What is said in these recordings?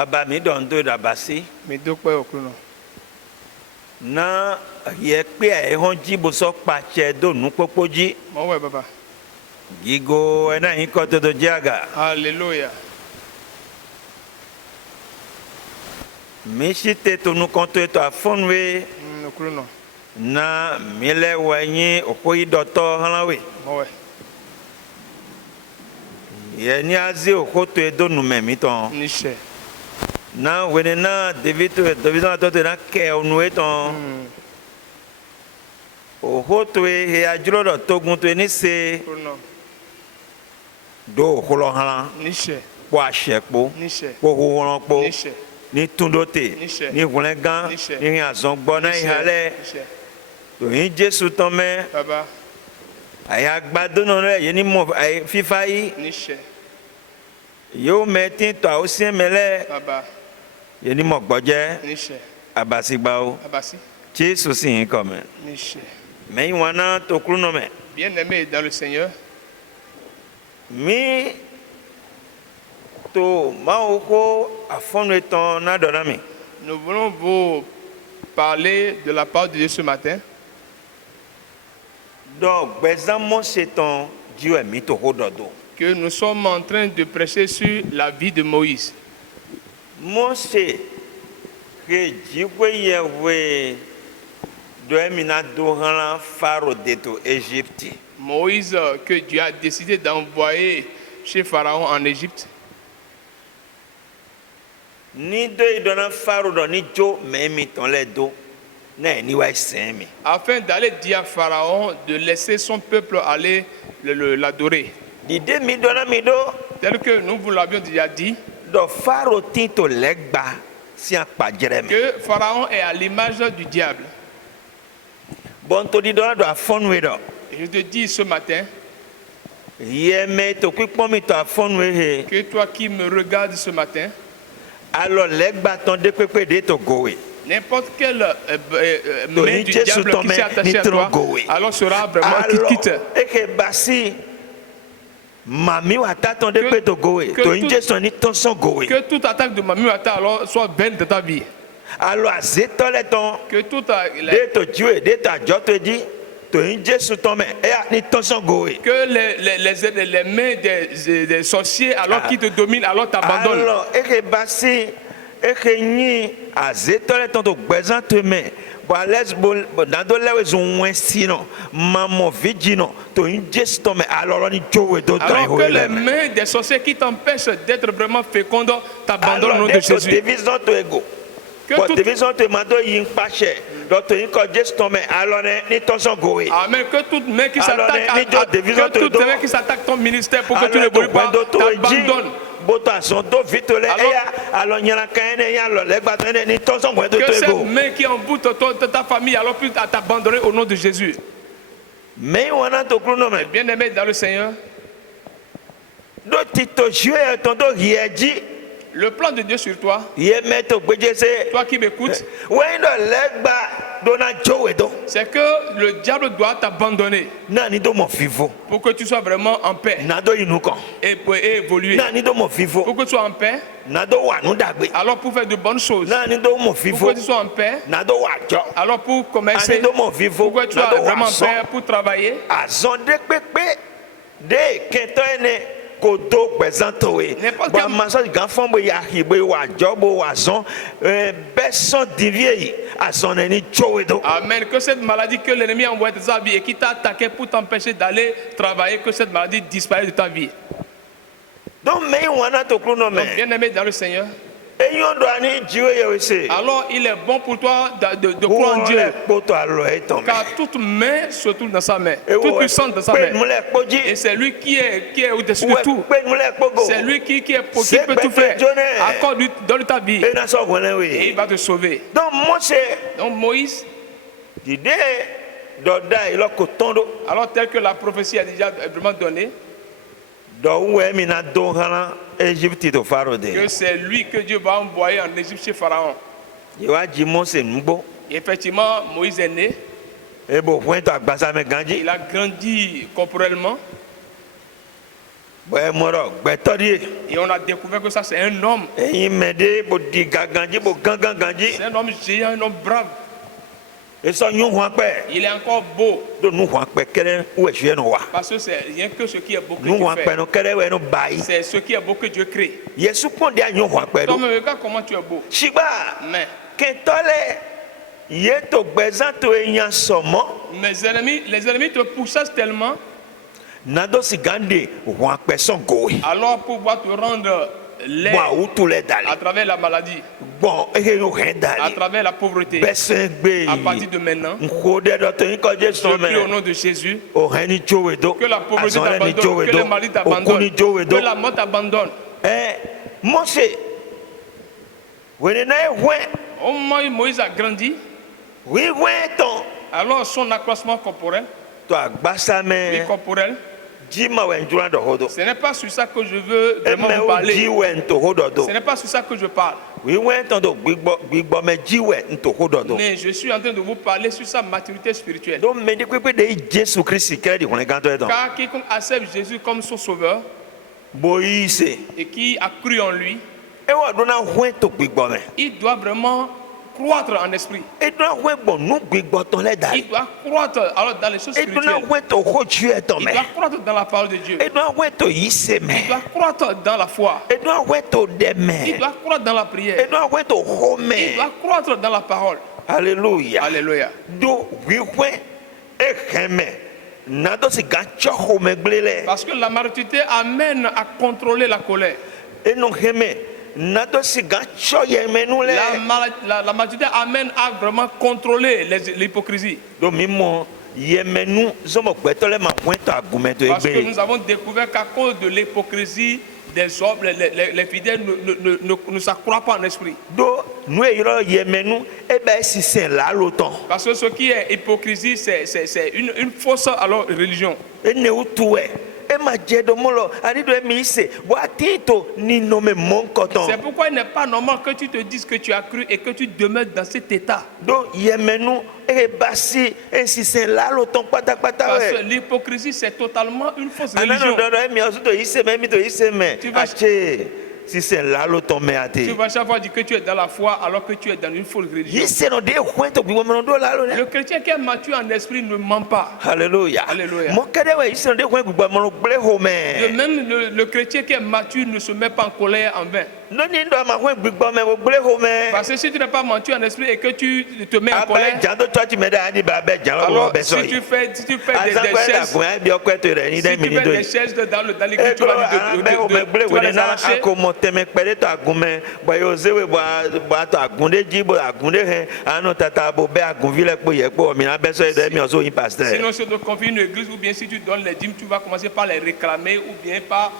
Baba mi dondo da basi. Mi dúpẹ́ òkúrò. Na ye pe e honji bo so pa che do nu popoji. Mo wẹ̀ bàbá. Gigo ena yin ko to do jaga. Hallelujah. Mi shite to nu konto to afonwe Òkúrò. na mile wanyi okoyi doto halawe. Mo wẹ̀. Ye ni azi okoto e do nu memi ton. Níṣẹ́. Na wene na David to na ke onu eton. Okoto e ajuro do togun to ni se Òkúrò. do holo hala. Níṣẹ́. Po asepo. Níṣẹ́. Po horon po. Níṣẹ́. Ni tundote. Níṣẹ́. Ni hulengan. Níṣẹ́. Ni azon gbo na ihale. Níṣẹ́. To yin Jesu ton me. Bàbá. Aya gbado no re ye ni mo fifa yi. Níṣẹ́. Yo metin to ausien mele. Bàbá. Ye ni mo gboje. Níṣẹ́. Abasigba o. Abasi. Jesu si yin come. Níṣẹ́. Me yin wana to kru no me. Bien-aimé dans le Seigneur, Mi to ma oko afonu eton na dona mi. nous voulons vous parler de la part de Dieu ce matin. Donc bezamo seton jiwe mi to hododo. Que nous sommes en train de prêcher sur la vie de Moïse. Mose ke jiwe yewe do emina do hala faro deto Egypte. Moïse que Dieu a décidé d'envoyer chez Pharaon en Égypte. Ni do idona faro do ni jo memi ton le do na ni wa semi. Afin d'aller dire à Pharaon de laisser son peuple aller l'adorer. Dide mi dona mi do Tel que nous vous l'avions déjà dit, do faro tinto legba si apajere mi. que Pharaon est à l'image du diable. Bon to di dona do afonwe do. Et je te dis ce matin, Ye me to kwikpon mi to afonwe he. que toi qui me regardes ce matin, Alors legba ton de pepe de to gowe. n'importe quelle To main ni du Jesu diable ton qui me s'est ni attachée à tro toi, gowe. alors sera vraiment Alors quitte. eke basi mami wa ta ton de pepe to gowe. que To ni tout- Jesu ni ton son gowe. Que toute attaque de Mamie Wata alors soit vaine de ta vie. Alors azeto le ton Que toute de to jiwe de ta joto di to ni Jesu ton me e ni ton son gowe. que les mains des sorciers alors qui te dominent alors t'abandonnent. Alors eke basi eke ni azeto le ton to gbezan te me. Bon let's dando lewe zon sino mamo vigino to in Jesu ton me alors ni jowe do Alors ton que les mains des sorciers qui t'empêchent d'être vraiment fécond t'abandonnent au nom de Jésus. division to ego. Que But tout- division to mado yin pache. Docteur yin ko Jesu ton me alors ni ton son gowe. Amen. Que toute main qui Alors, s'attaque les médias divisent que toute entre main deux. qui s'attaque ton ministère pour que tu Alors, n'évolues pas, to t'abandonne. Bota son do vitole Alors- eya alors nyana kaene ya lo legba tene ni ton son gwedo Que to cette ego. main qui emboute ta famille alors plus à t'abandonner au nom de Jésus. Mais wana to kruno me Bien-aimé dans le Seigneur, do tito jue ton do hieji le plan de Dieu sur toi, ye me to gbeje se toi qui m'écoutes, when do legba do na jowe do c'est que le diable doit t'abandonner na ni do mo vivo pour que tu sois vraiment en paix na do inu kan et évoluer. na ni do mo vivo Pour que tu sois en paix, na do wa nu dagbe alors pour faire de bonnes choses. na ni do mo Pour vivo que tu sois en paix, na do wa jo alors pour ani commercer. do mo vivo Pour que tu na sois do vraiment wa en so paix, pour travailler. azon de pepe de kento ene ko do gbezanto we N'importe ba quel- maso gan fon bo ya hibe wa jobo wa zon beson divie yi azon ni jowe do Amen. Que cette maladie que l'ennemi a envoyée dans ta vie et qui t'a attaqué pour t'empêcher d'aller travailler, que cette maladie disparaisse de ta vie. donc me wana to kruno Donc, me bien-aimé dans le Seigneur, eyon do ani jiwe ye we se alors il est bon pour toi de croire en wo Dieu. le poto alo e ton Car toute main se trouve dans sa main. e Toute wo puissante dans sa pe mu main. le poji Et c'est lui qui est au-dessus wo de tout. pe mu le pogo C'est lui qui peut C'est tout faire. Bethlehem. Accorde-lui, donne ta vie. e na so gwen Et we il va te sauver. donc Mose Donc Moïse, dide do da ilo ko tondo alors tel que la prophétie a déjà vraiment donné, do we mi na do hala Egypte to faro de que c'est lui que Dieu va envoyer en Égypte chez Pharaon. Yewa ji Mose ngbo Et effectivement, Moïse est né. e bo point to agbasa me ganji Il a grandi corporellement. bɔɛ mɔrɔ gbɛtɔdi Et on a découvert que ça, c'est un homme. eyin mɛde bo di gaganji bo ganganganji C'est un homme géant, un homme brave. esɔ nyu hɔn kpɛ Il est encore beau. do nu hɔn kpɛ kɛrɛ wɛ suyɛ nu wa Parce que c'est rien que ce qui est beau que nu Dieu hɔn kpɛ fait. nu kɛrɛ wɛ nu ba yi C'est ce qui est beau que Dieu crée. yesu kpɔn di a nyu hɔn kpɛ do Toi-même, regarde comment tu es beau. sigba Mais kɛntɔ lɛ ye to gbɛzã to enya sɔmɔ les ennemis te poussent tellement. nado si gande hɔn kpɛ sɔn goe Alors, pour pouvoir te rendre laid bɔn awu tu lɛ à dali travers la maladie, bɔn ehe yu hɛn à dali travers la pauvreté, bɛsɛn gbe à partir de maintenant, nko dɛ dɔ to yin kɔjɛ je sɔn prie au mɛ nom de Jésus, o hɛn ni jowe do que la pauvreté azɔn lɛ ni t'abandonne, jowe que do le mari o ku t'abandonne, ni jowe do que la mort t'abandonne. mose wɛni na ye hwɛn Au moment où Moïse a grandi, wi hwɛn tɔn alors son accroissement corporel, to agbasa oui, mɛ corporel, ji ma wɛ njura dɔ ho do ce n'est pas sur ça que je veux vraiment emɛ vous o ji parler. wɛ nto ho dɔ do Ce n'est pas sur ça que je parle. wi hwɛn tɔn do gbigbɔ mɛ ji wɛ nto ho dɔ do Mais je suis en train de vous parler sur sa maturité spirituelle. do mɛ di kpekpe de ye jesu kristi kɛrɛ di hwɛn gãtɔ ye tɔn Car quiconque accepte Jésus comme son sauveur boyi se et qui a cru en lui, ewɔ do na hwɛn to gbigbɔ mɛ il doit vraiment croître en esprit. edo na hwɛn gbɔ nu gbigbɔ tɔn lɛ Il dali doit croître alors dans les choses edo na spirituelles. hwɛn to ho tsuɛ tɔn Il mɛ doit croître dans la parole de Dieu. edo na hwɛn to yi se Il mɛ doit croître dans la foi. edo na hwɛn to dɛ Il mɛ doit croître dans la prière. edo na hwɛn to ho Il mɛ doit croître dans la parole. hallelujah Alléluia. do wi hwɛn ehɛn mɛ nado si gã tsɔ xɔmɛ gblẽ lɛ Parce que la maturité amène à contrôler la colère. enu hɛn mɛ nado si gã tsɔ yɛmɛnu lɛ La maturité amène à vraiment contrôler l'hypocrisie. do mi mɔ yɛmɛnu zɔmɔ gbɛtɔ lɛ ma hwɛn to agumɛ to Parce que egbe nous avons découvert qu'à cause de l'hypocrisie des hommes, les fidèles ne s'accroissent pas en esprit. do nu ye yɔrɔ yɛmɛnu ebe esisɛ lalo tɔn Parce que ce qui est hypocrisie, c'est une fausse alors, religion. enewu tuwɛ ema dze do mɔlɔ ani do emi se bɔn ati to ni nɔmɛ mɔ C'est nkɔtɔn pourquoi il n'est pas normal que tu te dises que tu as cru et que tu demeures dans cet état. do yɛmɛnu ebasi esisɛ lalo tɔn kpatakpata Parce que wɛ l'hypocrisie, c'est totalement une fausse religion. ananu dɔdɔ emi ɔsu to yi se mɛ emi to yi se mɛ Tu vas- atse sisɛ lalo tɔn mɛ Tu ate vas chaque fois dire que tu es dans la foi alors que tu es dans une fausse religion. yi se nɔ de hwɛn to gbigbɔmɔ do lalo Le dɛ chrétien qui est mature en esprit ne ment pas. hallelujah Alléluia. mɔkɛdɛ wɛ yi se nɔ de hwɛn gbigbɔmɔ gblẽ ho De mɛ même, le chrétien qui est mature ne se met pas en colère en vain. lóni dɔ ma hwɛn gbigbɔmɛ o gblẽ ho mɛ. Parce que si tu n'es pas mature en esprit et que tu te mets en abɛ colère, jan tó tɔtsi mɛ dɛ ani ba abɛ jan o alors bɛ si sɔ tu yi fais des azakɔ yɛ chaises, dagun yɛ bi ɔkɔ ɛtɔ yɛrɛ ni si dɛ tu mini fais do des yi chaises dans l'église, tu edo vas abɛ o mɛ gblẽ tu vas wele les na arracher. akomɔ tɛmɛ kpɛ de tɔ agun mɛ bɔn yóò sewe bɔn atɔ agun de dzi bɔn agun de hɛ anu tata bo bɛ agun vi lɛ kpɔ yɛ kpɔ mina bɛ sɔ yi dɛ mi ɔsɔ yin pasteur Sinon, si tu te confies une église ou bien si tu donnes les dîmes, tu vas commencer par les réclamer ou bien par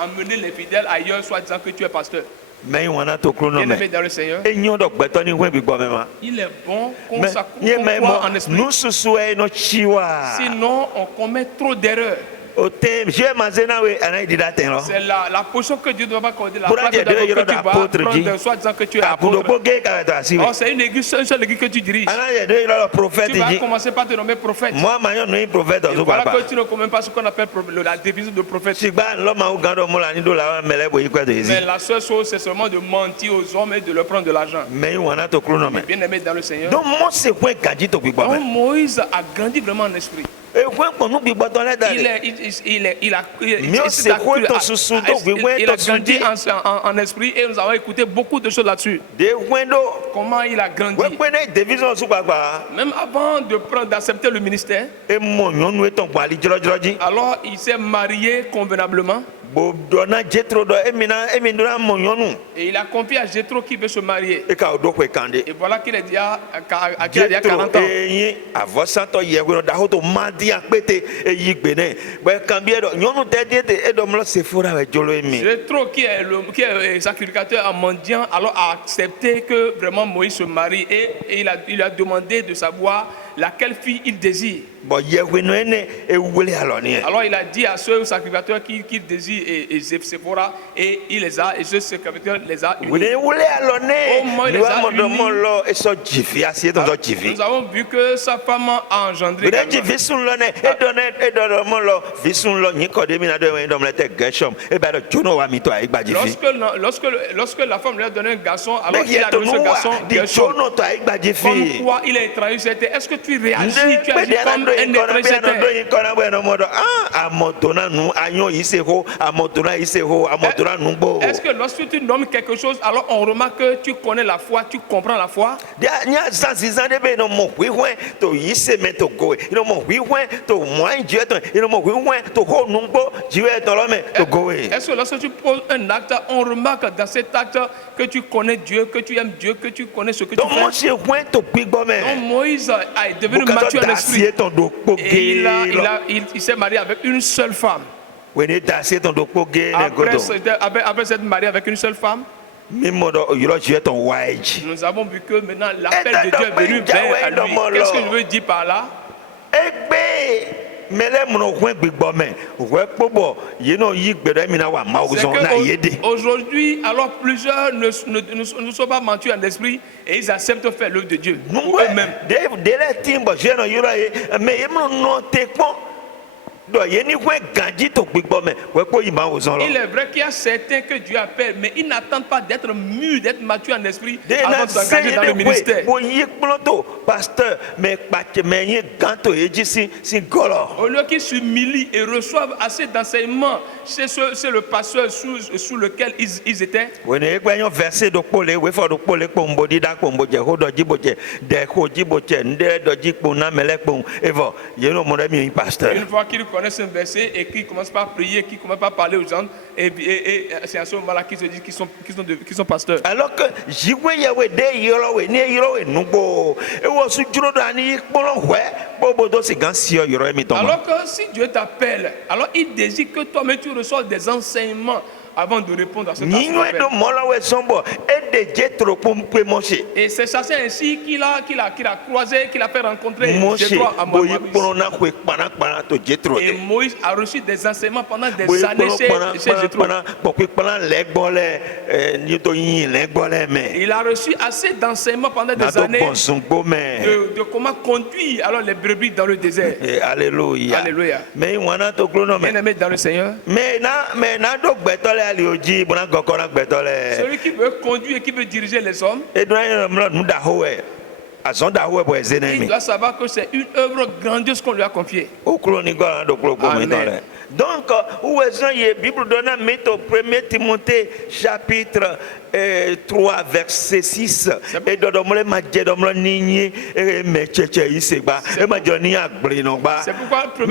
emmener les fidèles ailleurs, soit disant que tu es pasteur. mɛ yin wɔna to kuro nɔ Bien-aimé mɛ dans le Seigneur, enyɔ dɔ gbɛtɔ ni hwɛn gbigbɔ mɛ ma il est bon qu'on mɛ nye mɛ croit en mɔ esprit. nususu yɛ nɔ tsi wa Sinon, on commet trop d'erreurs. o tɛ jɛ ma se na we ana yi di da tɛ lɔ. C'est la position que Dieu doit pas accorder, la Pour place dire que de tu vas apôtre dit. prendre, soit disant que tu es apôtre. Akundogbo ge ka ta si we. Or, c'est une église, une seule église que tu diriges. Ana ye de yɔrɔ prophète Tu vas ji. commencer par te nommer prophète. Moi ma yɔ nu prophète Et ɔsu voilà papa. que tu ne connais pas ce qu'on appelle la définition de prophète. Sigba lɔma wo gan dɔ mo la ni do la wa mɛlɛ bo yi kɔ de Mais zi. la seule chose, c'est seulement de mentir aux hommes et de leur prendre de l'argent. Mɛ yi wɔna to kuro nɔ mɛ. Bien-aimé dans le Seigneur. Donc Mose hwɛ gadzi to gbigbɔ Donc mɛ. Moïse a grandi vraiment en esprit. Ehwɛ kpɔnu gbigbɔtɔ lɛ da Il de. a c'est quoi ton sous-sous, donc, oui, ouais, il a ton grandi sous-dit. en esprit et nous avons écouté beaucoup de choses là-dessus. De hwɛ do. Comment il a grandi. Wɛ kpɛ ne division su gbagba. Même avant d'accepter le ministère, E mɔ nyɔnu etɔn gbɔ ali dzrɔdzrɔ dzi. alors il s'est marié convenablement Bo dɔna jetro dɔ emi do na mɔ nyɔnu. et il a confié à Jétro qui veut se marier. E ka o do hwɛ kan de. Et voilà qu'il a dit à 40 ans. eyin avɔsatɔ yɛwɛ daho to madi akpete eyi gbe nɛ gbɛ kan bi ɛdɔ nyɔnu tɛ die te ɛdɔmlɔ sefora wɛ dzolo emi. Jétro qui est sacrificateur en mendiant, alors a accepté que vraiment Moïse se marie et il a demandé de savoir laquelle fille il désire. Bon, yewe no ene e wele aloni. Alors il a dit à ce sacrificateur qu'il désire et Séphora, et il les a, et ce sacrificateur les a unis. Wele wele Au moins, aloni. il les Nous a avons unis. demandé et so jifi asie dans so jifi. Nous avons vu que sa femme a engendré. Wele jifi sun lo ne e donne lo visun lo ni ko de mi na do en dom le te geshom e ba do jono wa mi to ai gba jifi. Lorsque la femme lui a donné un garçon, alors Mais il a donné ce garçon di Gershom. jono to ai gba Comme jifi. quoi il a trahi cette terre. Est-ce que tu réagis, tu agis comme un étranger cette terre? Est-ce que lorsque tu nommes quelque chose, alors on remarque que tu connais la foi, tu comprends la foi? Est-ce que lorsque tu poses un acte, on remarque dans cet acte que tu connais Dieu, que tu aimes Dieu, que tu connais ce que tu fais? Donc Moïse est devenu mature en esprit. Et il s'est marié avec une seule femme. Après s'être marié avec une seule femme, nous avons vu que maintenant l'appel de Dieu est venu vers lui. Qu'est-ce que je veux dire par là? C'est qu'aujourd'hui, alors plusieurs ne sont pas matures en esprit et ils acceptent de faire l'œuvre de Dieu pour eux-mêmes. Il est vrai qu'il y a certains que Dieu appelle, mais ils n'attendent pas d'être mûrs, d'être matures en esprit avant de s'engager dans le ministère. Au lieu qu'ils s'humilient et reçoivent assez d'enseignements, c'est le pasteur sous lequel ils étaient. Une fois qu'ils connaissent un verset et qu'ils commencent pas à prier, qu'ils commencent pas à parler aux gens, et c'est à ce moment-là qu'ils se disent qu'ils sont pasteurs. Alors que si Dieu t'appelle, alors il désire que toi-même tu reçoives des enseignements avant de répondre à ce appel. Et c'est ça, c'est ainsi qu'il a croisé, qu'il a fait rencontrer Jéthro à Moïse. Et Moïse a reçu des enseignements pendant des années chez Jéthro. Il a reçu assez d'enseignements pendant des années de comment conduire alors les brebis dans le désert. Alléluia. Alléluia. Bien-aimé dans le Seigneur. Celui qui veut conduire et qui veut diriger les hommes, il doit savoir que c'est une œuvre grandiose qu'on lui a confiée. Amen. Donc, où est-ce que la Bible donne à 1 Timothée chapitre 3 verset 6 et dans le c'est pourquoi 1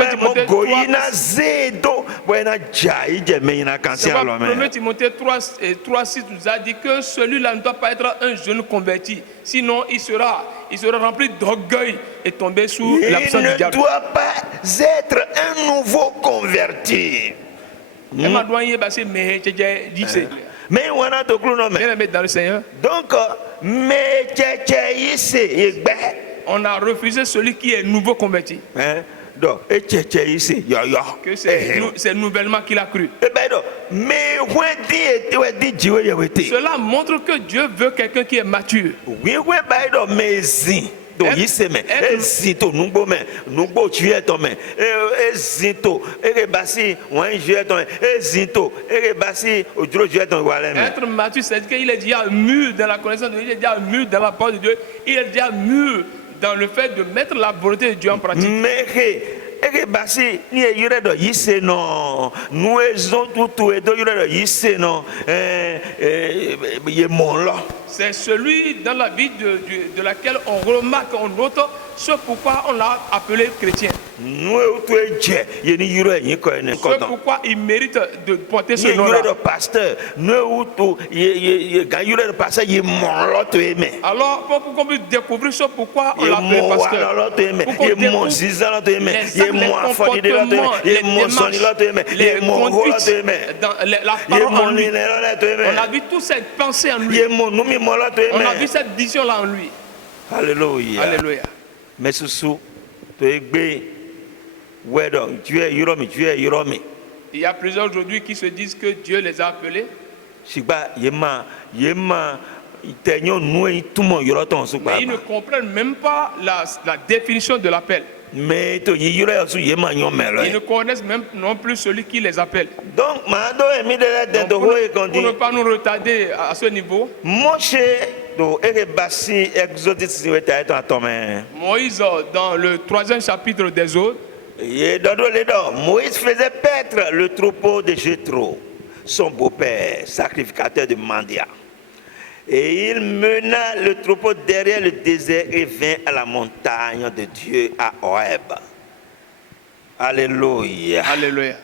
Timothée 3 6 nous a dit que celui-là ne doit pas être un jeune converti, sinon il sera rempli d'orgueil et tomber sous l'absence du diable. Il ne doit pas être un nouveau converti. Mais dans le Seigneur, donc, on a refusé celui qui est nouveau converti. Que c'est nouvellement qu'il a cru. Cela montre que Dieu veut quelqu'un qui est mature. Être mature, c'est qu'il est déjà mûr dans la connaissance de Dieu, il est déjà mûr dans la parole de Dieu, il est déjà mûr dans le fait de mettre la volonté de Dieu en pratique. C'est celui dans la vie de laquelle on remarque, on note ce pourquoi on l'a appelé chrétien. Ce pourquoi il mérite de porter ce nom-là. Alors, pour qu'on puisse découvrir ce pourquoi on l'appelle pasteur, pour qu'on découvre les comportements, les démarches, les conduites, dans la parole en lui. On a vu toute cette pensée en lui. On a vu cette vision-là en lui. Alléluia. Alléluia. mais sous to egbe wedo Dieu yoromi Dieu yoromi. Il y a plusieurs aujourd'hui qui se disent que Dieu les a appelés. Sigba yema itenyo nu tumo yoroton su Mais ils ne comprennent même pas la définition de l'appel. Mais to yiro su yema nyomelo. Ils ne connaissent même non plus celui qui les appelle. Donc mando emi de Donc, pour ne pas nous retarder à ce niveau, Moshe do erebasi Exode siweta eto atome. Moïse dans le 3e chapitre des Eaux, Moïse faisait paître le troupeau de Jéthro, son beau-père, sacrificateur de Mandia. Et il mena le troupeau derrière le désert et vint à la montagne de Dieu à Horeb. Alléluia. Alléluia.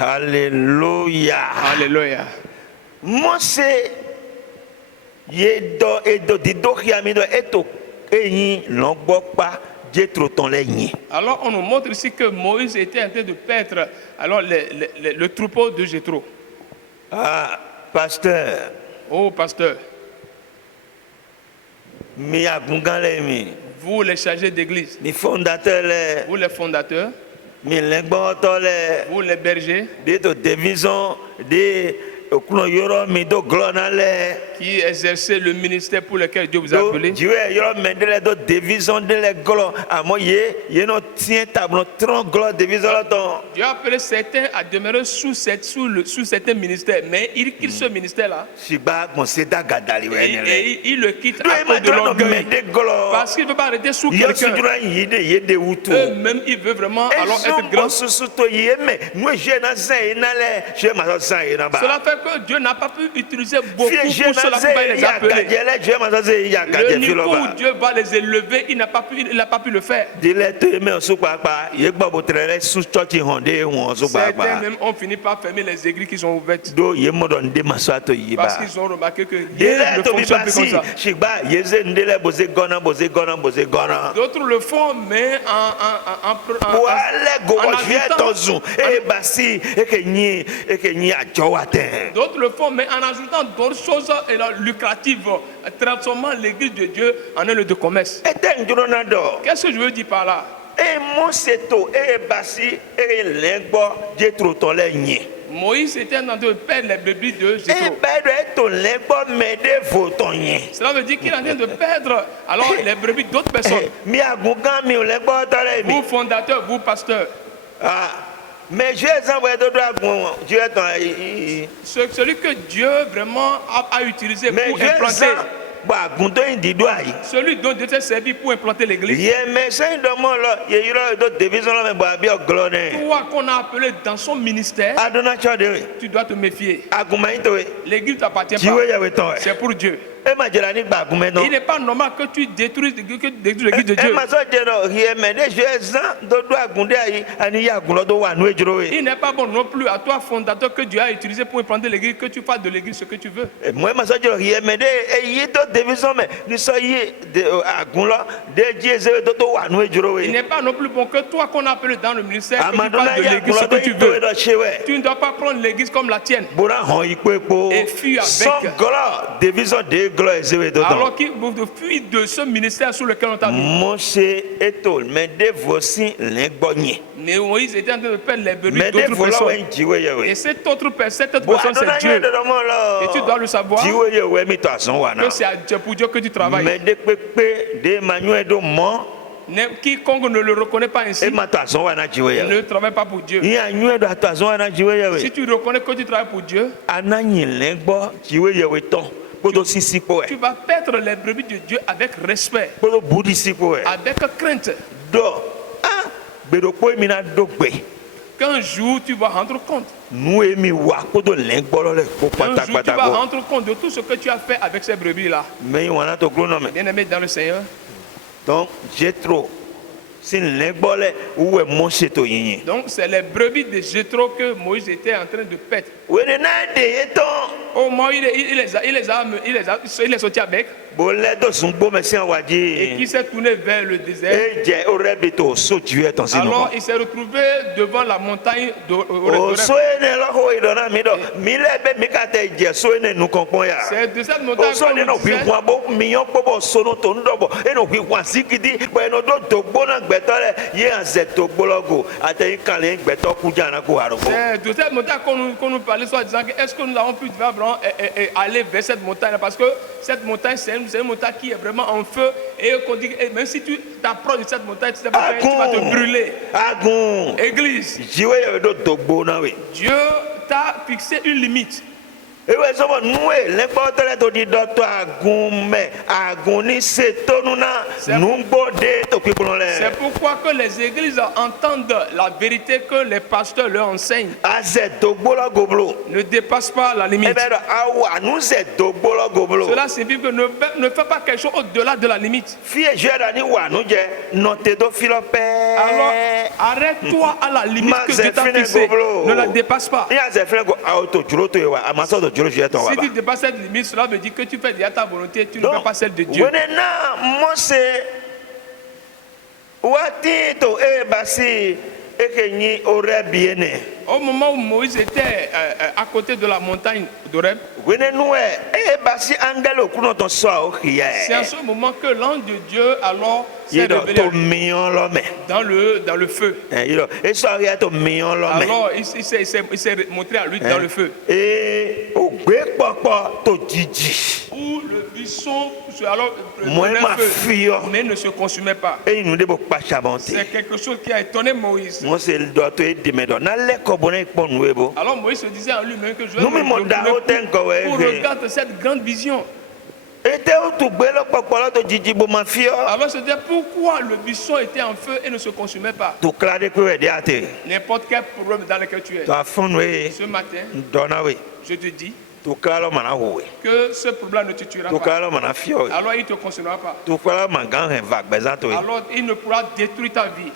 Alléluia. Alléluia. Mose yedo dido hiamido eto eyin longbopa Jéthro ton leyin. Alors on nous montre ici que Moïse était en train de paître alors le troupeau de Jéthro. Ah, pasteur. Oh pasteur. Mi agungale mi. Vous les chargés d'église. Mi fondateur le. Vous les fondateurs. Mi lengboto le. Vous les bergers. De division de qui exerçait le ministère pour lequel Dieu vous a appelé. Dieu a appelé certains à demeurer sous certains ministères, mais il quitte ce ministère-là. Et il le quitte à cause de l'orgueil. Parce qu'il ne veut pas arrêter sous quelqu'un. Eux-mêmes, il veut vraiment alors être grand. Cela fait que Dieu n'a pas pu utiliser beaucoup pour cela pour les appeler. Le niveau où Dieu va les élever, il n'a pas pu le faire. Certains même ont fini par fermer les églises qui sont ouvertes. Parce qu'ils ont remarqué que rien ne fonctionne plus comme ça. D'autres le font, mais en d'autres le font, mais en ajoutant d'autres choses lucratives, transformant l'église de Dieu en un lieu de commerce. Qu'est-ce que je veux dire par là? Moïse était en train de perdre les brebis de Jéthro. Cela veut dire qu'il est en train de perdre alors les brebis d'autres personnes. Vous fondateurs, vous pasteurs. Mais celui que Dieu vraiment a utilisé pour implanter. Celui dont Dieu s'est servi pour implanter l'église. Toi qu'on a appelé dans son ministère, tu dois te méfier. L'église ne t'appartient pas. C'est pour Dieu. Il n'est pas normal que tu détruises l'église de Dieu. Il n'est pas bon non plus à toi, fondateur, que Dieu a utilisé pour implanter l'église, que tu fasses de l'église ce que tu veux. Il n'est pas non plus bon que toi qu'on a appelé dans le ministère, que tu fasses de l'église ce que tu veux. Tu ne dois pas prendre l'église comme la tienne et fuir avec. Alors qu'il vous fuit de ce ministère sur lequel on t'a mis. Mais Moïse était en train de perdre les brebis d'autres personnes. Et cette autre personne, c'est Dieu. Et tu dois le savoir que c'est pour Dieu que tu travailles. Quiconque ne le reconnaît pas ainsi ne travaille pas pour Dieu. Si tu reconnais que tu travailles pour Dieu, tu vas perdre les brebis de Dieu avec respect, avec crainte. Qu'un jour tu vas rendre compte. Un jour tu vas rendre compte de tout ce que tu as fait avec ces brebis-là. Bien-aimé dans le Seigneur. Donc, Jéthro. Donc c'est les brebis de Jéthro que Moïse était en train de perdre. Au moment où il les a sortis avec. et qui s'est tourné vers le désert. Alors il s'est retrouvé devant la montagne d'Oreb. C'est de cette montagne qu'on nous parlait, soit disant que est-ce que nous avons pu vraiment aller vers cette montagne, parce que cette montagne c'est une montagne qui est vraiment en feu, et qu'on dit même si tu t'approches de cette montagne, tu vas te brûler. Église, Dieu t'a fixé une limite. C'est pourquoi que les églises entendent la vérité que les pasteurs leur enseignent. Ne dépasse pas la limite. Cela signifie que ne fais pas quelque chose au-delà de la limite. Alors arrête-toi à la limite que Dieu t'a fixée. Ne la dépasse pas. Si tu dépasses cette limite, cela veut dire que tu fais déjà ta volonté, tu ne fais pas celle de Dieu. Au moment où Moïse était à côté de la montagne d'Oreb, c'est à ce moment que l'ange de Dieu alors s'est révélé dans le feu. Alors il s'est montré à lui dans le feu. Où le buisson alors mais ne se consumait pas. C'est quelque chose qui a étonné Moïse. Alors Moïse se disait en lui-même que je vais me retourner pour regarder cette grande vision. Alors se dire pourquoi le buisson était en feu et ne se consumait pas. N'importe quel problème dans lequel tu es. Ce matin, je te dis que ce problème ne te tuera pas. Alors il ne te consumera pas. Alors il ne pourra détruire ta vie.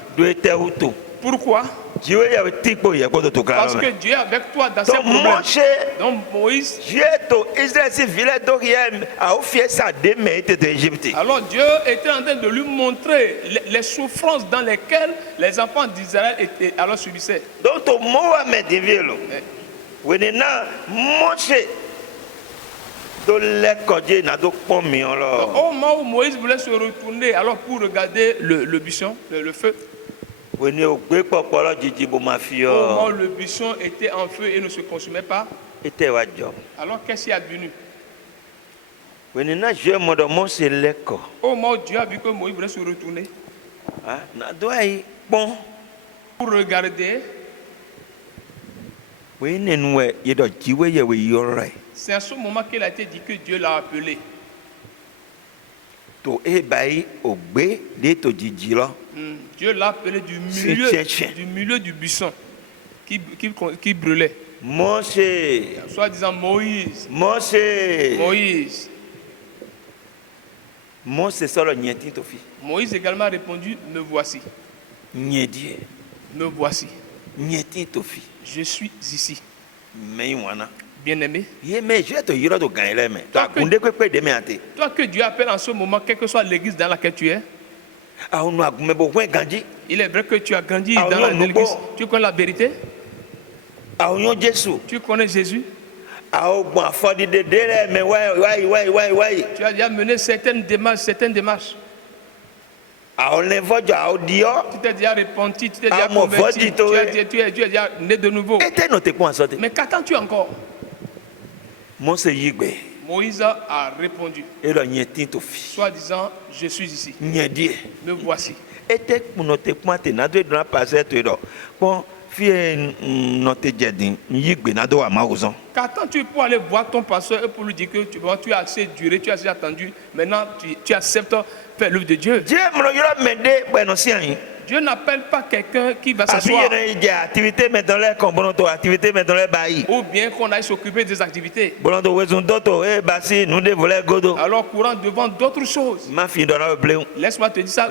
Pourquoi? Parce que Dieu est avec toi dans ces problèmes. Donc Moïse, alors Dieu était en train de lui montrer les souffrances dans lesquelles les enfants d'Israël étaient alors subissaient. Donc au moment où Moïse voulait se retourner alors pour regarder le buisson, le feu, au moment où le buisson était en feu et ne se consumait pas, alors qu'est-ce qui est advenu? Au moment où Dieu a vu que Moïse voulait se retourner pour regarder, c'est à ce moment qu'il a été dit que Dieu l'a appelé. Dieu l'a appelé du milieu du buisson qui brûlait. Soit disant Moïse. Moïse également a répondu, me voici. Me voici. Je suis ici. Bien-aimé, toi que Dieu appelle en ce moment, quelle que soit l'église dans laquelle tu es, il est vrai que tu as grandi dans l'église, tu connais la vérité, tu connais Jésus, tu as déjà mené certaines démarches. Tu t'es déjà repenti, tu t'es déjà converti, tu es déjà né de nouveau. Mais qu'attends-tu encore? Moïse a répondu, soit disant, je suis ici, me voici. Qu'attends-tu pour aller voir ton pasteur et pour lui dire que tu as assez duré, tu as assez attendu, maintenant tu acceptes faire l'œuvre de Dieu? Dieu n'appelle pas quelqu'un qui va s'asseoir ou bien qu'on aille s'occuper des activités alors courant devant d'autres choses. Laisse-moi te dire ça.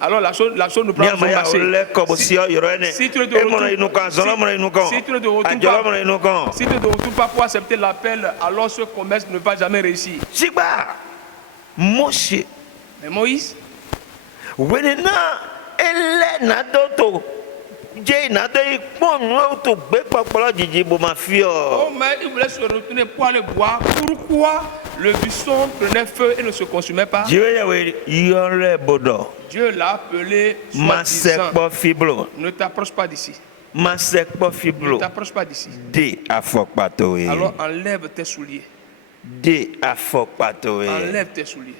Alors la chose ne prend pas marcher. Si tu ne te retrouves pas pour accepter l'appel, alors ce commerce ne va jamais réussir. Moshe. Mais Moïse, Wenena ele nadoto. J'ai nado ikponu to gbe papolo jiji bo ma fi o. oh, mais il voulait se retourner pour aller boire. Pourquoi le buisson prenait feu et ne se consumait pas? Dieu yore bodo. Dieu l'a appelé, Masekpo fiblo. ne t'approche pas d'ici. Masekpo Ne fiblo. t'approche pas d'ici. De afokpato e. Alors enlève tes souliers. De afokpato e. Enlève tes souliers.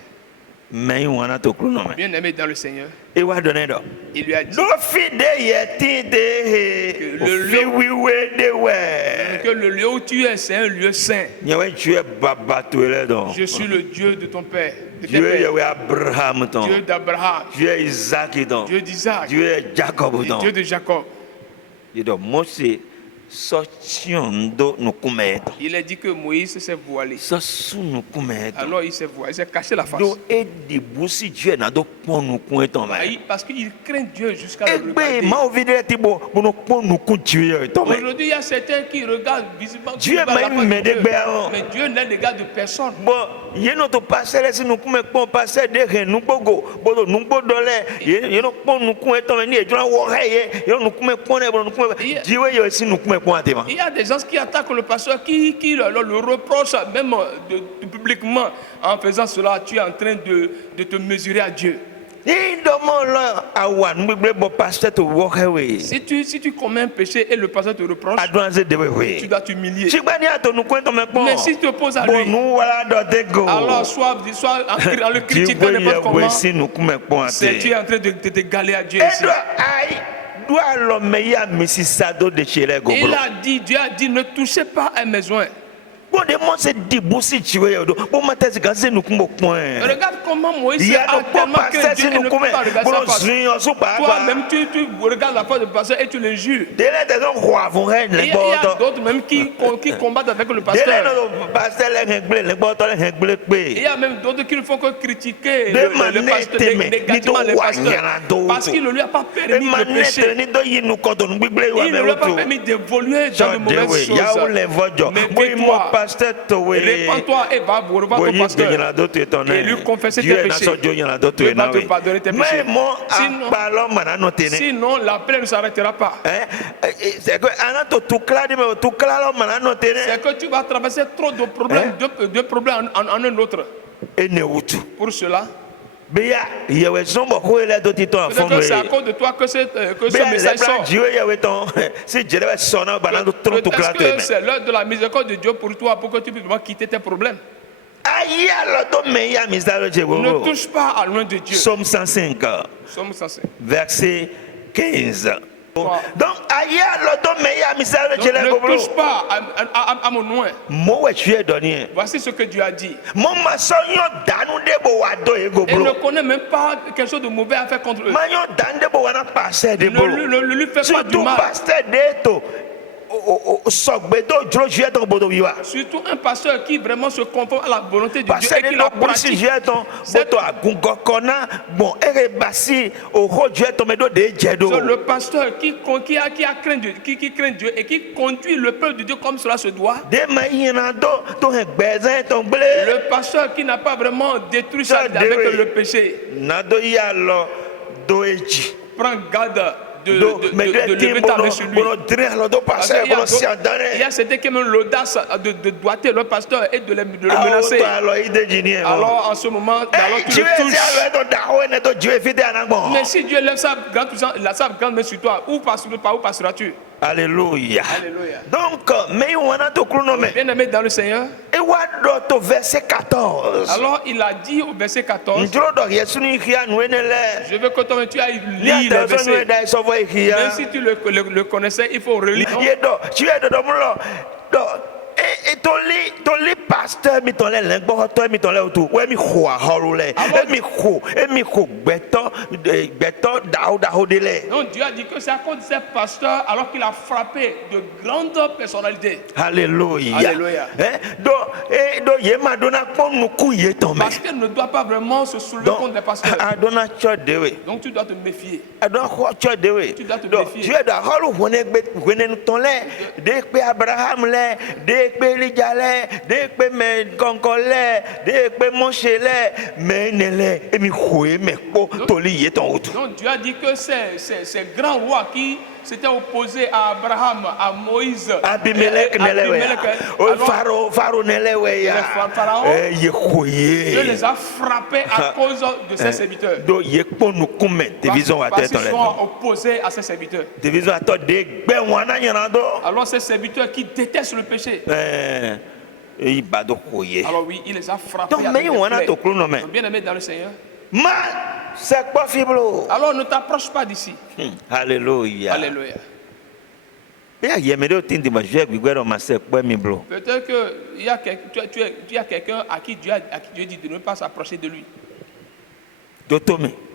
Mais wana to kruno me. Bien aimé dans le Seigneur, E wa donné do. il lui a dit Do fi de yeti de he. Fi wiwe de we. que le lieu où tu es, c'est un lieu saint. Nyewe tu es baba to ele do. Je suis le Dieu de ton père, de tes Dieu pères. yewe Abraham ton. Dieu d'Abraham, Dieu est Isaac ton. Dieu d'Isaac, Dieu est Jacob ton. Dieu de Jacob. Et donc Mose sortion do nukume. Il a dit que Moïse s'est voilé. Sosu nukume. Alors il s'est voilé, il s'est caché la face. Do e di busi Dieu na do pon nukun ton me. Parce qu'il craint Dieu jusqu'à le Egbe regarder. ma ovide ti bo no pon nukun Dieu ton me. Aujourd'hui, il y a certains qui regardent visiblement Dieu vers la m'a face de mis Dieu. des béants. Mais Dieu n'est l'égal de personne. Bon, yeno to passer les nukume pon passer de re nubogo. Bodo nubodole. Yeno pon nukun ton me ni ejura wo he ye. Yeno nukume pon e bo nukume. Dieu yo si nukume pon atema. Il y a des gens qui attaquent le pasteur, qui le reprochent même publiquement en faisant cela. Tu es en train de te mesurer à Dieu. Si tu commets un péché et le pasteur te reproche, tu dois t'humilier. Mais si tu te poses à lui, alors soit en le critiquant n'importe comment, tu es en train de t'égaler à Dieu ici. Il a dit, Dieu a dit, ne touchez pas à mes joints. Regarde comment Moïse a tellement craint Dieu et ne peut pas regarder sa face. Toi-même, tu regardes la face du pasteur et tu le jures. Il y a d'autres même qui combattent avec le pasteur. Il y a même d'autres qui ne font que critiquer le pasteur, négativement le pasteur. Parce qu'il ne lui a pas permis de pécher. Il ne lui a pas permis d'évoluer dans de mauvaises choses. Mais toi, répands-toi et va voir ton pasteur et lui confesser tes péchés. Dieu va te pardonner tes péchés. Sinon, la plaie ne s'arrêtera pas. C'est que tu vas traverser trop de problèmes, deux problèmes en un autre. Pour cela, peut-être que c'est à cause de toi que ce message sort. Est-ce que c'est l'heure de la miséricorde de Dieu pour toi, pour que tu puisses vraiment quitter tes problèmes? Ne touche pas à loin de Dieu. Psaume 105, verset 15. Donc, ne touche pas à mon loin. Voici ce que Dieu a dit. Et ne connaît même pas quelque chose de mauvais à faire contre eux. Ne lui fais pas du mal. Surtout un pasteur qui vraiment se conforme à la volonté de Dieu et qui la pratique. Le pasteur qui craint Dieu, qui craint Dieu et qui conduit le peuple de Dieu comme cela se doit. Le pasteur qui n'a pas vraiment détruit ça avec le péché. Prends garde de lever ta main sur lui. Il y a certains qui ont l'audace de doiter leur pasteur et de le menacer. Alors en ce moment, alors tu le touches. Mais si Dieu lève sa grande main sur toi, où passeras-tu? Alléluia. Alléluia. Donc, bien aimé dans le Seigneur, verset 14. alors il a dit au verset 14, je veux que toi tu ailles lire le verset. Même si tu le connaissais, il faut relire. Et ton lit pasteur mi ton lè gbọ́tọ́ mi ton lè otu wẹ́ mi xɔ ahọ́rò lẹ̀ mi xɔ gbẹtɔ daho de lẹ̀. Donc Dieu a dit que c'est à cause de ces pasteurs alors qu'il a frappé de grandes personnalités. Alléluia. Alléluia. Donc yé ma donna kpɔ nuku yé tɔn mɛ. Parce qu'elle ne doit pas vraiment se soulever contre les pasteurs. Adonna tsɔ dewe. Donc tu dois te méfier. Adonna xɔ tsɔ dewe. Tu dois te méfier. Dieu da hɔrò wɛnɛ tɔn lɛ de kpe Abraham lɛ de kpe Elijah de pe me konkole de pe Moshe mais nele et mi khoe me po to li yeton autre. Donc Dieu a dit que ces grands rois qui s'étaient opposés à Abraham, à Moïse, Abimelech nele Pharaon nele ya Dieu les a frappés à cause de ses serviteurs. Do yekpo nu kume division à tête. Ils sont opposés à ses serviteurs. Division à tête de gbe wana yanado. Alors ces serviteurs qui détestent le péché. Alors oui, il les a frappés. Donc mais on a to klono me. Bien aimé dans le Seigneur. C'est pas fiblo. Alors ne t'approche pas d'ici. Alléluia. Alléluia. Peut-être que tu as quelqu'un à qui Dieu dit de ne pas s'approcher de lui.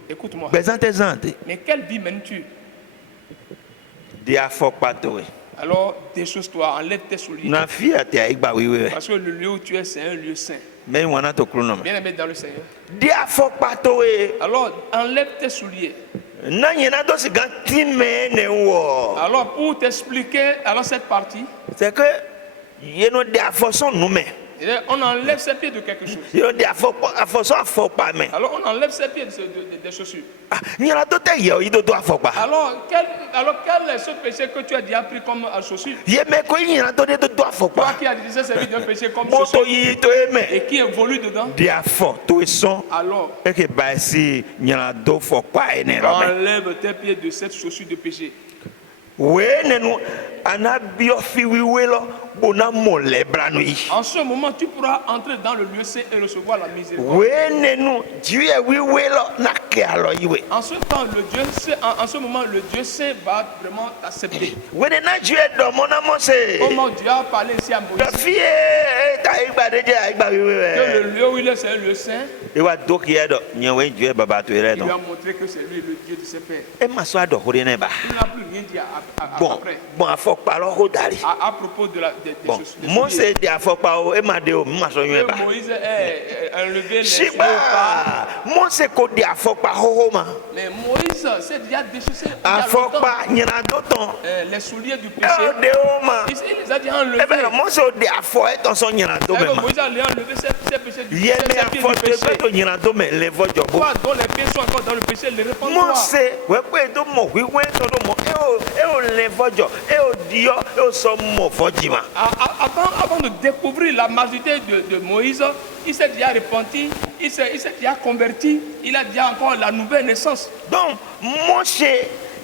Écoute-moi. Mais quelle vie mènes-tu? Alors déchausse-toi, enlève tes souliers. Parce que le lieu où tu es, c'est un lieu saint. Bien aimé dans le Seigneur. Alors enlève tes souliers. Alors pour t'expliquer alors cette partie, c'est que on enlève ses pieds de quelque chose. Alors on enlève ses pieds des chaussures. Alors quel est ce péché que tu as déjà pris comme chaussure? Toi qui as déjà servi d'un péché comme chaussure et qui évolue dedans. Alors enlève tes pieds de cette chaussure de péché. En ce moment, tu pourras entrer dans le lieu saint et recevoir la miséricorde. En ce temps, en ce moment, le Dieu saint va vraiment t'accepter. Comment Dieu a parlé ici à Moïse? Que le lieu où il est, c'est un lieu saint. Il va montrer que c'est lui le Dieu de ses pères. Il n'a plus rien dit après. À propos de Moïse est enlevé les cheveux. Mais Moïse s'est déjà déchaussé les souliers du péché. Il les a déjà enlevés. Moïse a enlevé ses péchés du péché. Toi dont les pieds sont encore dans le péché, les réponds-toi. Avant de découvrir la majorité de Moïse, il s'est déjà repenti, il s'est déjà converti, il a déjà encore la nouvelle naissance. Donc, Moshe,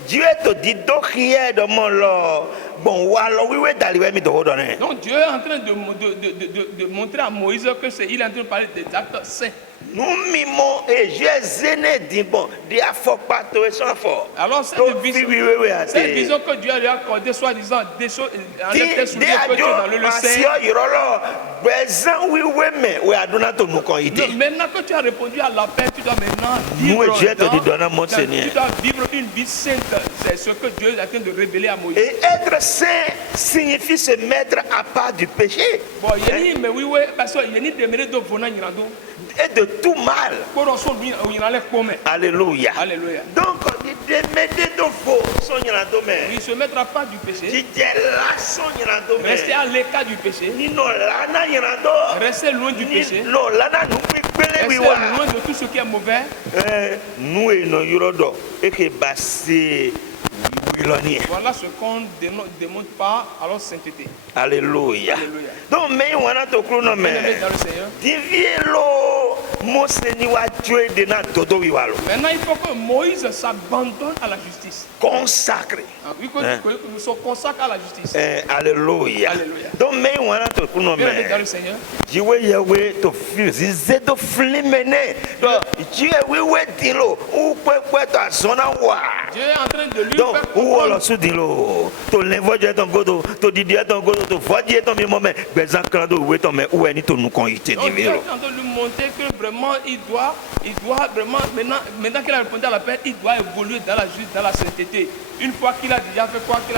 Dieu te dit de mon Lord. Bon, donc Dieu est en train de montrer à Moïse que il est en train de parler des actes saints. Nous mimons et Jésus dit bon, des pas fort. Alors cette vision que Dieu lui a accordée, soi-disant, des choses dans le maintenant que tu as répondu à l'appel, tu dois maintenant vivre une vie sainte. C'est ce que Dieu est en train de révéler à Moïse. Et être saint signifie se mettre à part du péché. Bon, mais oui, parce que et de tout mal. Alléluia. Alléluia. Donc, il ne se mettra pas du péché. Restez à l'écart du péché. Restez loin du péché. Restez loin de tout ce qui est mauvais. Nous et nos yurodo et que bassé. Voilà ce qu'on ne démontre pas à leur sainteté. Alléluia. Donc, mais on a tout le monde. Maintenant, il faut que Moïse s'abandonne à la justice. Consacré. Oui, que nous sommes consacrés à la justice. Alléluia. Donc, mais on a tout le monde. Dans le Seigneur. Dieu est to feel. C'est to flimene. Dieu est dilo. Ou peut être zona wa. Dieu est en train de lui faire comprendre. To l'invoquer ton godo, to didier ton godo, to voyer ton moment. Bezan clando ou ton mais où est ni to nous conité divino. Dieu est en train de lui montrer que vraiment il doit vraiment maintenant qu'il a répondu à l'appel, il doit évoluer dans la justice, dans la sainteté. Une fois qu'il a déjà fait quoi, qu'il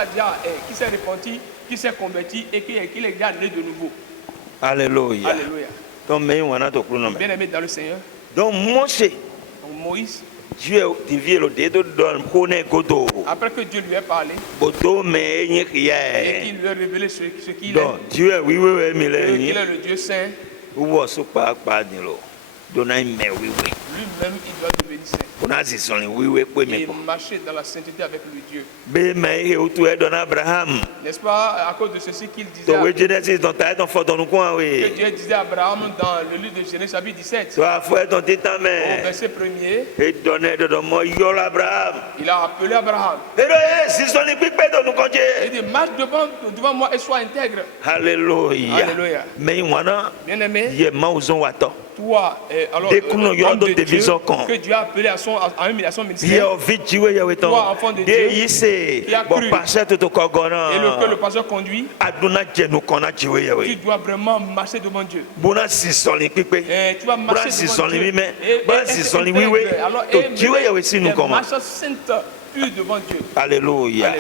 s'est repenti, qu'il s'est converti et qu'il est déjà né de nouveau. Alléluia. Alléluia. Donc mais on a tout le monde. Bien aimé dans le Seigneur. Donc Moïse Dieu après que Dieu lui ait parlé et qu'il lui ait révélé ce qu'il est, Dieu est qu'il est le Dieu saint, lui-même il doit devenir saint et marcher dans la sainteté avec lui Dieu. N'est-ce pas à cause de ceci qu'il disait que Dieu disait à Abraham dans le livre de Genèse chapitre 17 au verset 1er, il a appelé Abraham. Il dit marche devant moi et sois intègre. Alléluia. Bien-aimé, toi, alors, que Dieu a appelé à son ministère, toi, enfant de Dieu, qui a cru, et que le pasteur conduit, tu dois vraiment marcher devant Dieu. Tu vas marcher devant Dieu. Et marche sainte pure devant Dieu. Alléluia.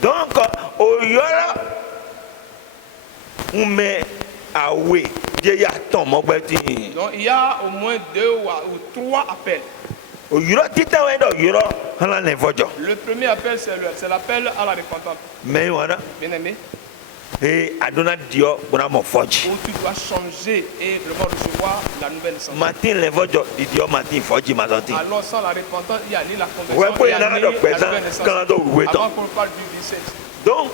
Donc, on met à oui. Donc il y a au moins 2 ou 3 appels. Le premier appel, c'est l'appel à la repentance. Bien-aimé, où tu dois changer et vraiment recevoir la nouvelle naissance. Alors sans la repentance, il y a ni la conversion, il y a ni la nouvelle naissance. Avant qu'on parle du 17. Donc,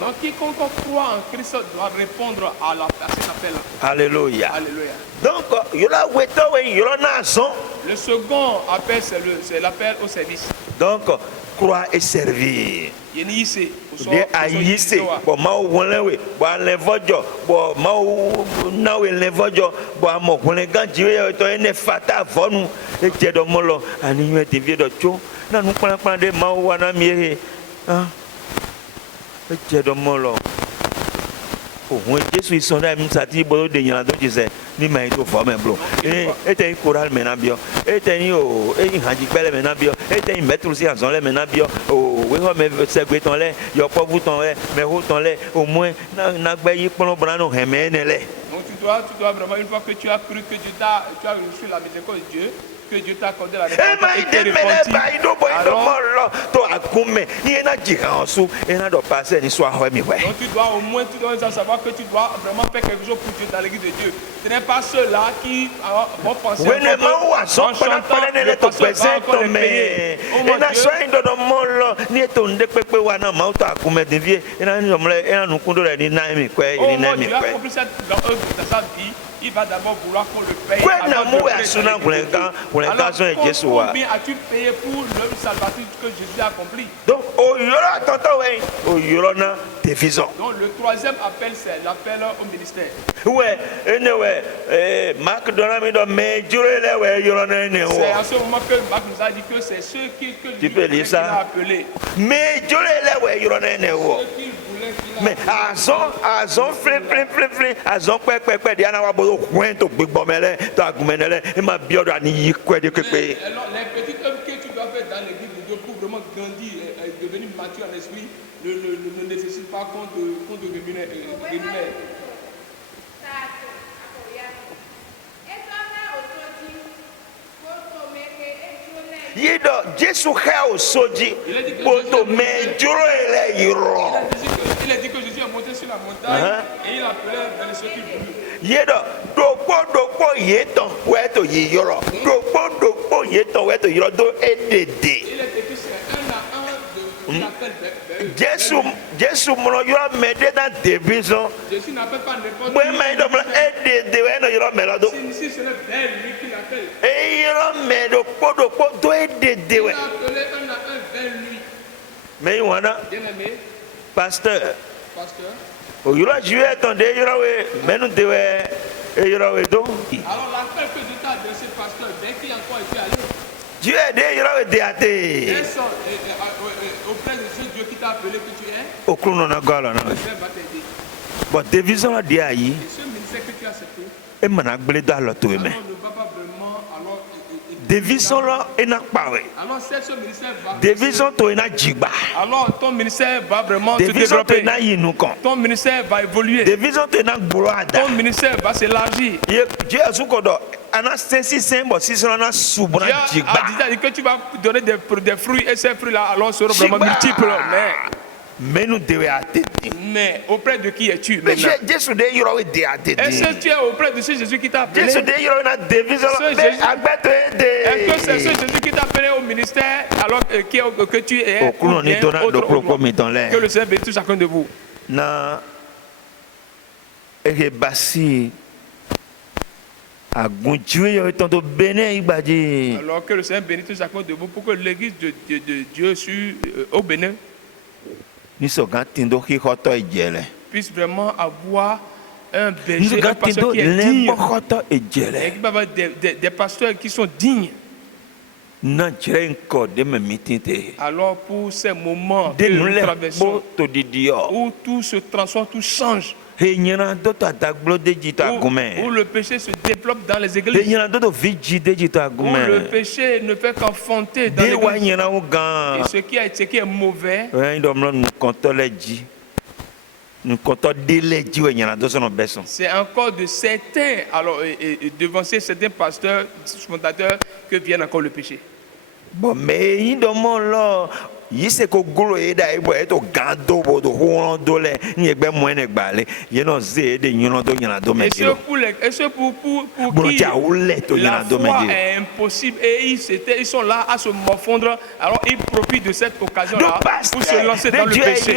donc quiconque croit en Christ doit répondre à cet appel-là. Alléluia. Alléluia. Donc, le second appel, c'est l'appel au service. Donc, croire et servir. When Jesus is on that Sati Bodo de Yanado Jose, Nima to form and blow. Etain Coral Menabio, Etain yo, Etain Hajipele Menabio, Etain Metrusi and Zole Menabio, oh, we have a segway on le, your Povuton le, Mehoton le, au moins, Nagbayi Ponobrano, Hemenele. Donc tu dois vraiment, une fois que tu as cru que tu as reçu la miséricorde de Dieu, que Dieu t'a accordé la repentance et que tu es repenti, donc tu dois au moins savoir que tu dois vraiment faire quelque chose pour Dieu dans l'église de Dieu. Ce n'est pas ceux-là qui vont penser en chantant, le pasteur va encore les payer. Oh mon Dieu, a accompli cette œuvre dans sa vie. Il va d'abord vouloir qu'on le paye. Alors, combien as-tu payé pour l'œuvre salvatrice que Jésus a accompli? Donc, donc le troisième appel, c'est l'appel au ministère. C'est à ce moment que Marc nous a dit que c'est ceux que Dieu a appelés. Mais Dieu mais azon flin azon to big bomele to agumele e ma biodo ani yikwe de pepe. Alors les petits œuvres que tu dois faire dans l'église de Dieu pour vraiment grandir et devenir mature en esprit ne nécessite pas qu'on te rémunère. Yedo Jésus a soji poto me juro ele yiro. Il a dit que Jésus est monté sur la montagne et il appelait dans les ceux qui voulaient. Yedo dokpo yeton weto yiro. Dokpo yeton weto yiro do edede. Il est écrit c'est un à un de l'appel. Jésus mono yoro mede dans division. Jésus n'appelle pas n'importe qui. Moi mais do edede we no yoro melado. Si c'est le bel lui qui l'appelle. E yoro medo dokpo do edede we. Il a appelé un à un vers lui. Mais wana Bien-aimé. Pasteur. Yoro jué attendez yoro we menu de we e yoro we do. Alors l'appel que Dieu t'a adressé pasteur dès qu'il a encore été allé. Dieu est de yoro we de ate. Auprès de ce Dieu qui t'a appelé que tu es. Okuno na gala na. But division la dia yi. Ce ministère que tu as accepté. E mana gbele da lo to me. Ne va pas vraiment alors Division là et n'a pas. Alors ce ministère va. Division to ena jiba. Alors ton ministère va vraiment se Division to développer. ena yinuko. Ton ministère va évoluer. Division to ena gbroada. Ton ministère va s'élargir. Dieu azukodo ana sensi sembo si sona na subra Dieu jiba. a dit que tu vas donner des fruits et ces fruits là alors seront vraiment multiples. Mais nous devons attendre. Mais auprès de qui es-tu Mais maintenant? Jésus de yoro we de attendre. Est-ce que tu es auprès de ce Jésus qui t'a appelé? Jésus de yoro na division Ce be Jésus- agbeto Est-ce que c'est ce de. Jésus qui t'a appelé au ministère alors que tu es Okuno ou bien ni tona autre do au monde? proko mitonle. Que le Seigneur bénisse chacun de vous. Na eke basi agunjue yo tonto bene igbadi. Alors que le Seigneur bénisse chacun de vous pour que l'église de Dieu au Bénin Ni so gan tindo ki khoto ejele. puisse vraiment avoir un Ni so berger, un gan pasteur tindo qui est digne. lembo khoto Et ejele. qui va avoir des pasteurs qui sont dignes. Na jere nko de me mitinte. Alors pour ces moments De que nous nous le traversons, bo to didio. où tout se transforme, tout change, He nyana do to adaglo de jito où agume. le péché se développe dans les He églises, nyana do to viji de jito où le agume. péché ne fait qu'enfanter dans De wa l'église. nyana o gan. Et ce qui est mauvais, Hein do mlo nu konto leji. Nu konto de leji we nyana do so no beson. c'est encore de certains, alors et devant certains pasteurs, fondateurs, que viennent encore le péché. Bon mais indo mo lo yise ko golo e da ibo e to gando bo do hono do le ni egbe mo ene gbale ye no ze de nyino do nyana do Et me ce kilo. pour Bon qui ti a ule to la nyana do me foi di. est impossible et ils sont là à se morfondre, alors ils profitent de cette occasion-là pour se lancer dans le péché.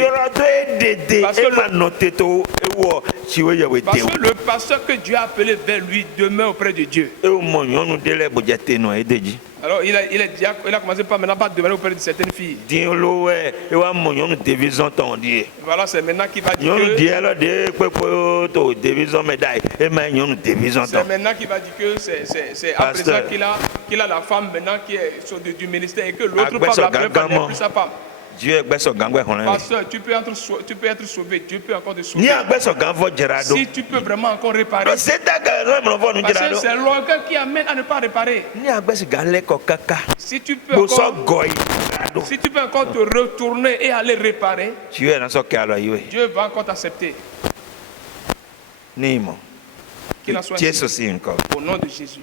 Parce que Parce noté to ewo chiwe ye we Parce te. que le pasteur que Dieu a appelé vers lui demeure auprès de Dieu. E mo nyonu de le bo jete no e deji. Alors il a commencé par maintenant par demeurer auprès de certaines filles. Din lo we e wa mo nyonu division ton di. Voilà, c'est maintenant qu'il va dire Nyonu que di elo de pepo to division me dai e ma nyonu division c'est ton. maintenant qu'il va dire que c'est à présent Pasteur. qu'il a la femme maintenant qui est du ministère et que l'autre Agbès femme l'appelle pas, n'est Gagamo. plus sa femme. Dieu egbe so gangwe hono. Pasteur, tu peux être sauvé, Dieu peut encore te Ni sauver. agbe so ganfo jerado. Si tu peux vraiment encore réparer. No se da ga ro mo fo nu Parce que jerado. c'est l'orgueil qui amène à ne pas réparer. Ni agbe si gale ko kaka. Si tu peux Bo so encore, goy jerado. si tu peux encore te retourner et aller réparer, Dieu na so ke alo yiwe. Dieu va encore t'accepter. Ni mo. Qu'il en soit Dieu ainsi. so si nko. Au nom de Jésus.